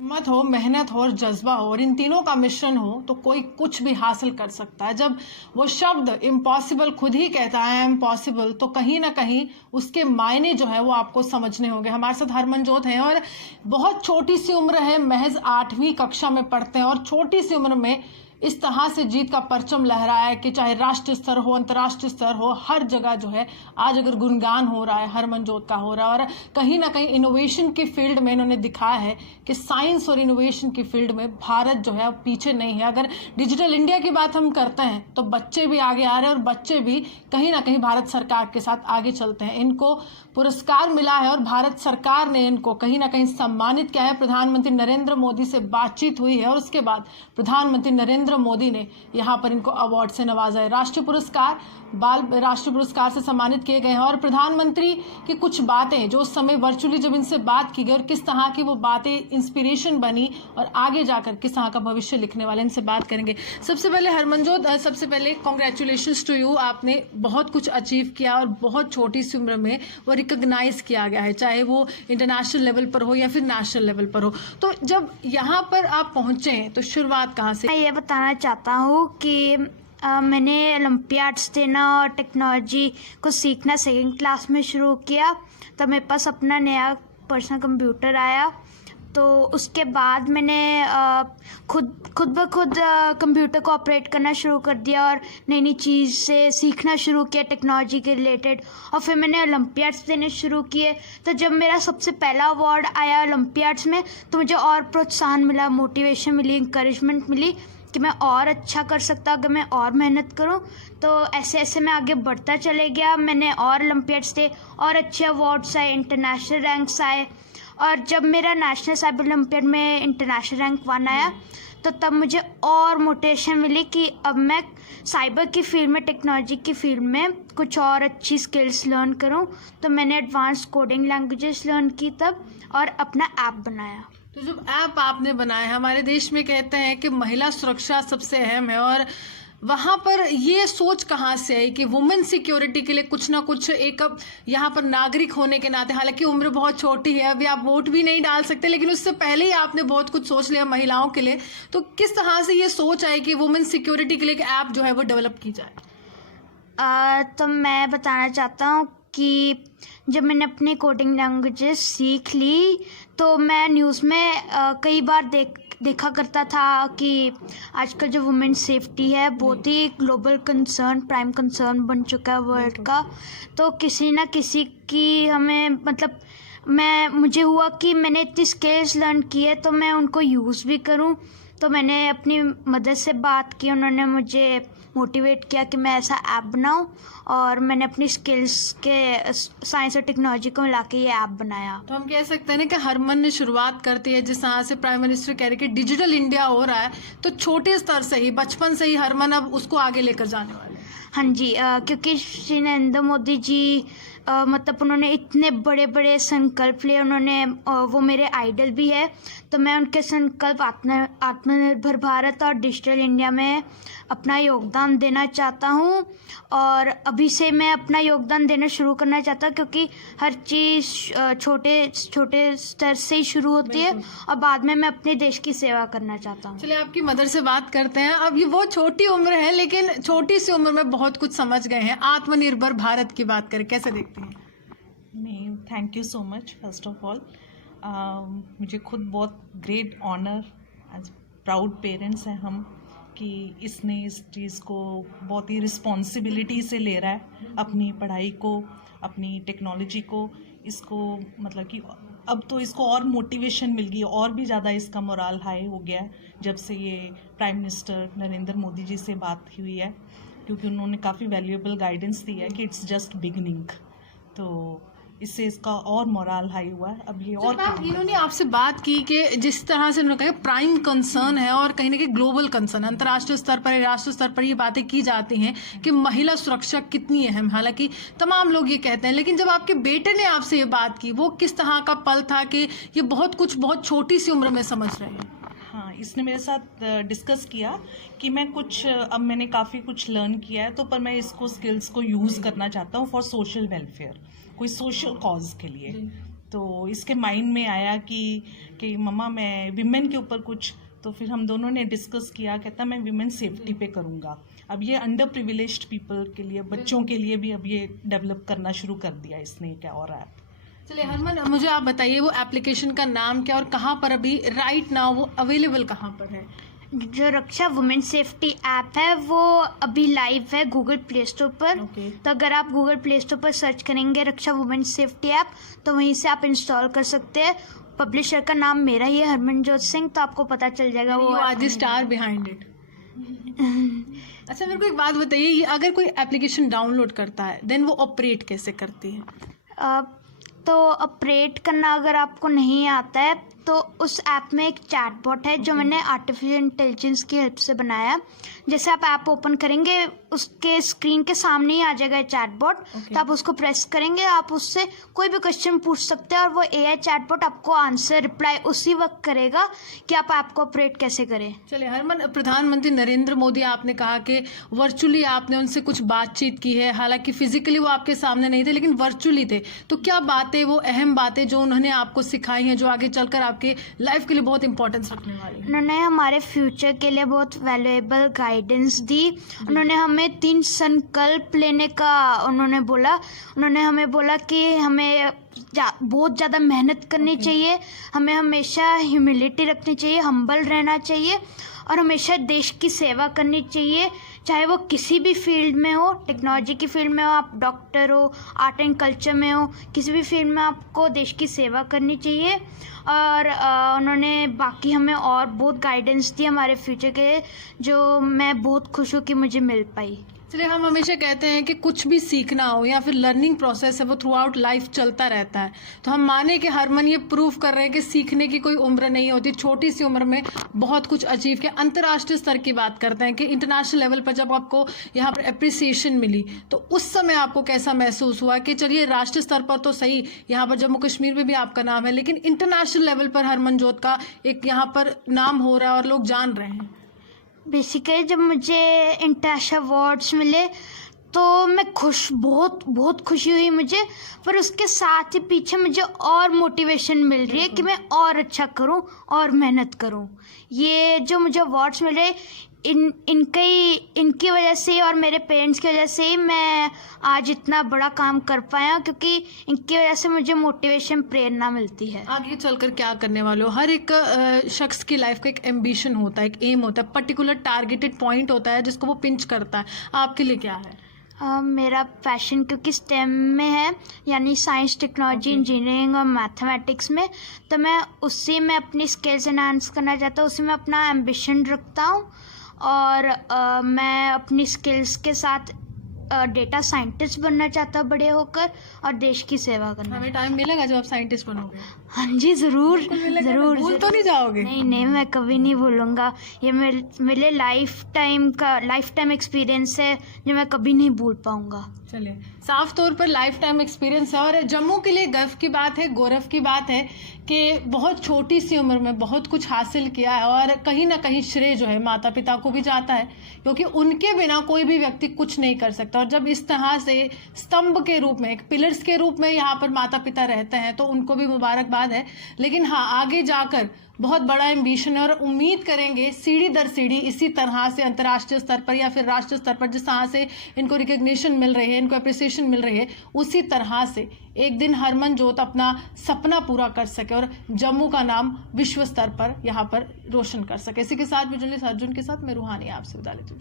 हिम्मत हो, मेहनत हो और जज्बा हो और इन तीनों का मिश्रण हो तो कोई कुछ भी हासिल कर सकता है। जब वो शब्द इम्पॉसिबल खुद ही कहता है आई एम पॉसिबल, तो कहीं ना कहीं उसके मायने जो है वो आपको समझने होंगे। हमारे साथ हरमनजोत हैं और बहुत छोटी सी उम्र है, महज 8वीं कक्षा में पढ़ते हैं और छोटी सी उम्र में इस तरह से जीत का परचम लहराया है कि चाहे राष्ट्रीय स्तर हो, अंतर्राष्ट्रीय स्तर हो, हर जगह जो है आज अगर गुणगान हो रहा है हरमनजोत का हो रहा है। और कहीं ना कहीं इनोवेशन की फील्ड में इन्होंने दिखाया है कि साइंस और इनोवेशन की फील्ड में भारत जो है पीछे नहीं है। अगर डिजिटल इंडिया की बात हम करते हैं तो बच्चे भी आगे आ रहे हैं और बच्चे भी कहीं ना कहीं भारत सरकार के साथ आगे चलते हैं। इनको पुरस्कार मिला है और भारत सरकार ने इनको कहीं ना कहीं सम्मानित किया है। प्रधानमंत्री नरेंद्र मोदी से बातचीत हुई है और उसके बाद प्रधानमंत्री नरेंद्र मोदी ने यहाँ पर इनको अवार्ड से नवाजा है। राष्ट्रीय पुरस्कार से सम्मानित किए गए हैं और प्रधानमंत्री की कुछ बातें जो उस समय वर्चुअली जब इनसे बात की गई और किस तरह की वो बातें इंस्पिरेशन बनी और आगे जाकर किस तरह का भविष्य लिखने वाले, इनसे बात करेंगे। सबसे पहले हरमनजोत, सबसे पहले कॉन्ग्रेचुलेशंस टू यू। आपने बहुत कुछ अचीव किया और बहुत छोटी सी उम्र में वो रिकॉग्नाइज किया गया है, चाहे वो इंटरनेशनल लेवल पर हो या फिर नेशनल लेवल पर हो। तो जब यहाँ पर आप पहुंचे हैं तो शुरुआत कहाँ से? मैं ये बताना चाहता हूँ कि मैंने ओलंपियाड्स देना और टेक्नोलॉजी को सीखना 2nd क्लास में शुरू किया। तब मेरे पास अपना नया पर्सनल कंप्यूटर आया, तो उसके बाद मैंने खुद ब खुद कंप्यूटर को ऑपरेट करना शुरू कर दिया और नई नई चीज़ से सीखना शुरू किया टेक्नोलॉजी के रिलेटेड। और फिर मैंने ओलंपियाड्स देने शुरू किए। तो जब मेरा सबसे पहला अवार्ड आया ओलंपियाड्स में तो मुझे और प्रोत्साहन मिला, मोटिवेशन मिली, इंकरेजमेंट मिली कि मैं और अच्छा कर सकता अगर मैं और मेहनत करूं। तो ऐसे ऐसे मैं आगे बढ़ता चले गया। मैंने और ओलंपियाड्स दे और अच्छे अवार्ड्स आए, इंटरनेशनल रैंक्स आए। और जब मेरा नेशनल साइबर ओलंपियाड में इंटरनेशनल रैंक 1 आया तो तब मुझे और मोटिवेशन मिली कि अब मैं साइबर की फील्ड में, टेक्नोलॉजी की फील्ड में कुछ और अच्छी स्किल्स लर्न करूं। तो मैंने एडवांस कोडिंग लैंग्वेजेस लर्न की तब और अपना ऐप बनाया। तो जब ऐप आपने बनाया, हमारे देश में कहते हैं कि महिला सुरक्षा सबसे अहम है और वहां पर ये सोच कहाँ से आई कि वुमेन सिक्योरिटी के लिए कुछ ना कुछ एक, अब यहाँ पर नागरिक होने के नाते, हालांकि उम्र बहुत छोटी है, अभी आप वोट भी नहीं डाल सकते, लेकिन उससे पहले ही आपने बहुत कुछ सोच लिया महिलाओं के लिए। तो किस तरह से ये सोच आई कि वुमेन सिक्योरिटी के लिए एक ऐप जो है वो डेवलप की जाए? तो मैं बताना चाहता हूँ कि जब मैंने अपनी कोडिंग लैंग्वेजेस सीख ली तो मैं न्यूज़ में कई बार देखा करता था कि आजकल जो वुमेन सेफ्टी है बहुत ही ग्लोबल कंसर्न, प्राइम कंसर्न बन चुका है वर्ल्ड का। तो किसी ना किसी की हमें मतलब मुझे हुआ कि मैंने इतनी स्किल्स लर्न की है तो मैं उनको यूज़ भी करूं। तो मैंने अपनी मदर से बात की, उन्होंने मुझे मोटिवेट किया कि मैं ऐसा ऐप बनाऊं और मैंने अपनी स्किल्स के साइंस और टेक्नोलॉजी को मिला के ये ऐप बनाया। तो हम कह सकते हैं ना कि हरमन ने शुरुआत करती है जिस तरह से प्राइम मिनिस्टर कह रहे कि डिजिटल इंडिया हो रहा है, तो छोटे स्तर से ही, बचपन से ही हरमन अब उसको आगे लेकर जाने वाले हैं। हाँ जी, क्योंकि श्री नरेंद्र मोदी जी मतलब उन्होंने इतने बड़े बड़े संकल्प लिए, उन्होंने वो मेरे आइडल भी है। तो मैं उनके संकल्प आत्मनिर्भर भारत और डिजिटल इंडिया में अपना योगदान देना चाहता हूँ। और अभी से मैं अपना योगदान देना शुरू करना चाहता हूँ क्योंकि हर चीज़ छोटे स्तर से ही शुरू होती है और बाद में मैं अपने देश की सेवा करना चाहता हूँ। चलिए आपकी मदर से बात करते हैं। अब ये वो छोटी उम्र है लेकिन छोटी सी उम्र में बहुत कुछ समझ गए हैं। आत्मनिर्भर भारत की बात करें, कैसे देखते हैं? नहीं, thank you so much first of all. मुझे खुद बहुत great honour, as proud parents हैं हम, कि इसने इस चीज़ को बहुत ही रिस्पॉन्सिबिलिटी से ले रहा है, अपनी पढ़ाई को, अपनी टेक्नोलॉजी को, इसको मतलब कि अब तो इसको और मोटिवेशन मिल गई, और भी ज़्यादा इसका मोराल हाई हो गया है जब से ये प्राइम मिनिस्टर नरेंद्र मोदी जी से बात हुई है, क्योंकि उन्होंने काफ़ी वैल्यूएबल गाइडेंस दी है कि इट्स जस्ट बिगिनिंग। तो इससे इसका और मोराल हाई हुआ है। अब ये और इन्होंने आपसे बात की कि जिस तरह से उन्होंने कहा प्राइम कंसर्न है और कहीं ना कहीं ग्लोबल कंसर्न, अंतर्राष्ट्रीय स्तर पर, राष्ट्रीय स्तर पर ये बातें की जाती हैं कि महिला सुरक्षा कितनी अहम, हालांकि तमाम लोग ये कहते हैं, लेकिन जब आपके बेटे ने आपसे ये बात की, वो किस तरह का पल था कि ये बहुत कुछ बहुत छोटी सी उम्र में समझ रहे हैं? हाँ, इसने मेरे साथ डिस्कस किया कि मैं अब मैंने काफ़ी कुछ लर्न किया है, तो पर मैं इसको स्किल्स को यूज़ करना चाहता हूँ फॉर सोशल वेलफेयर, कोई सोशल कॉज के लिए। तो इसके माइंड में आया कि मम्मा मैं विमेन के ऊपर कुछ, तो फिर हम दोनों ने डिस्कस किया, कहता मैं विमेन सेफ्टी पे करूँगा। अब ये अंडर प्रिविलेज्ड पीपल के लिए, बच्चों के लिए भी अब ये डेवलप करना शुरू कर दिया इसने क्या और ऐप। चलिए हरमन, मुझे आप बताइए वो एप्लीकेशन का नाम क्या और कहाँ पर अभी राइट नाउ वो अवेलेबल कहाँ पर है? जो रक्षा वुमेन सेफ्टी ऐप है वो अभी लाइव है गूगल प्ले स्टोर पर। Okay. तो अगर आप गूगल प्ले स्टोर पर सर्च करेंगे रक्षा वुमेन सेफ्टी ऐप तो वहीं से आप इंस्टॉल कर सकते हैं। पब्लिशर का नाम मेरा ही है, हरमनजोत सिंह, तो आपको पता चल जाएगा वो आज स्टार बिहाइंड इट। अच्छा मेरे को एक बात बताइए, ये अगर कोई एप्लीकेशन डाउनलोड करता है देन वो ऑपरेट कैसे करती है? तो ऑपरेट करना अगर आपको नहीं आता है तो उस ऐप में एक चैटबॉट है जो मैंने आर्टिफिशियल इंटेलिजेंस की हेल्प से बनाया। जैसे आप ऐप ओपन करेंगे उसके स्क्रीन के सामने ही आ जाएगा चैटबॉट। तो आप उसको प्रेस करेंगे, आप उससे कोई भी क्वेश्चन पूछ सकते हैं और वो एआई चैटबॉट आपको आंसर रिप्लाई उसी वक्त करेगा कि आप ऐप को ऑपरेट कैसे करें। चलिए हरमन, प्रधानमंत्री नरेंद्र मोदी, आपने कहा कि वर्चुअली आपने उनसे कुछ बातचीत की है, हालांकि फिजिकली वो आपके सामने नहीं थे लेकिन वर्चुअली थे, तो क्या बातें, वो अहम बातें जो उन्होंने आपको सिखाई हैं जो आगे चलकर आपके लाइफ के लिए बहुत इंपॉर्टेंस रखने वाली है? उन्होंने हमारे फ्यूचर के लिए बहुत वैल्यूएबल गाइडेंस दी। उन्होंने हमें 3 संकल्प लेने का उन्होंने बोला। उन्होंने हमें बोला कि हमें बहुत ज़्यादा मेहनत करनी चाहिए, हमें हमेशा ह्यूमिलिटी रखनी चाहिए, हम्बल रहना चाहिए और हमेशा देश की सेवा करनी चाहिए, चाहे वो किसी भी फील्ड में हो, टेक्नोलॉजी की फील्ड में हो, आप डॉक्टर हो, आर्ट एंड कल्चर में हो, किसी भी फील्ड में आपको देश की सेवा करनी चाहिए। और उन्होंने बाकी हमें और बहुत गाइडेंस दी हमारे फ्यूचर के, जो मैं बहुत खुश हूँ कि मुझे मिल पाई। चलिए, हम हमेशा कहते हैं कि कुछ भी सीखना हो या फिर लर्निंग प्रोसेस है वो थ्रू आउट लाइफ चलता रहता है, तो हम माने कि हरमन ये प्रूव कर रहे हैं कि सीखने की कोई उम्र नहीं होती, छोटी सी उम्र में बहुत कुछ अचीव किया। अंतर्राष्ट्रीय स्तर की बात करते हैं कि इंटरनेशनल लेवल पर जब आपको यहाँ पर अप्रिसिएशन मिली तो उस समय आपको कैसा महसूस हुआ कि चलिए राष्ट्रीय स्तर पर तो सही, यहाँ पर जम्मू कश्मीर में भी आपका नाम है, लेकिन इंटरनेशनल लेवल पर हरमनजोत का एक यहाँ पर नाम हो रहा है और लोग जान रहे हैं? बेसिकली जब मुझे इंटरनेशनल अवार्ड्स मिले तो मैं बहुत खुशी हुई मुझे, पर उसके साथ ही पीछे मुझे और मोटिवेशन मिल रही है कि मैं और अच्छा करूं और मेहनत करूं। ये जो मुझे अवार्ड्स मिले इनकी वजह से और मेरे पेरेंट्स की वजह से ही मैं आज इतना बड़ा काम कर पाया, क्योंकि इनकी वजह से मुझे मोटिवेशन, प्रेरणा मिलती है। आगे चलकर क्या करने वाले हो? हर एक शख्स की लाइफ का एक एम्बिशन होता है, एक एम होता है, पर्टिकुलर टारगेटेड पॉइंट होता है जिसको वो पिंच करता है। आपके लिए क्या है? मेरा पैशन क्योंकि स्टेम में है, यानी साइंस, टेक्नोलॉजी, इंजीनियरिंग और मैथमेटिक्स में, तो मैं उसी में अपनी स्किल्स एनहांस करना चाहता हूँ, उसी में अपना एम्बिशन रखता हूँ और मैं अपनी स्किल्स के साथ डेटा साइंटिस्ट बनना चाहता हूँ बड़े होकर और देश की सेवा करना। हमें टाइम मिलेगा जब आप साइंटिस्ट बनोगे? हाँ जी, ज़रूर ज़रूर। भूल तो नहीं जाओगे? नहीं, मैं कभी नहीं भूलूंगा। ये मेरे लाइफ टाइम एक्सपीरियंस है जो मैं कभी नहीं भूल पाऊंगा। चलिए, साफ तौर पर लाइफ टाइम एक्सपीरियंस है और जम्मू के लिए गर्व की बात है, गौरव की बात है कि बहुत छोटी सी उम्र में बहुत कुछ हासिल किया है और कहीं ना कहीं श्रेय जो है माता पिता को भी जाता है, क्योंकि उनके बिना कोई भी व्यक्ति कुछ नहीं कर सकता। और जब इस तरह से स्तंभ के रूप में, एक पिलर्स के रूप में यहाँ पर माता पिता रहते हैं तो उनको भी मुबारकबाद है। लेकिन हाँ, आगे जाकर बहुत बड़ा एम्बिशन है और उम्मीद करेंगे सीढ़ी दर सीढ़ी इसी तरह से अंतर्राष्ट्रीय स्तर पर या फिर राष्ट्रीय स्तर पर जिस तरह से इनको रिकग्निशन मिल रही है, इनको अप्रिसिएशन मिल रही है, उसी तरह से एक दिन हरमनजोत अपना सपना पूरा कर सके और जम्मू का नाम विश्व स्तर पर यहाँ पर रोशन कर सके। इसी के साथ भी अर्जुन के साथ मैं रूहानी आपसे विदा लेती हूं।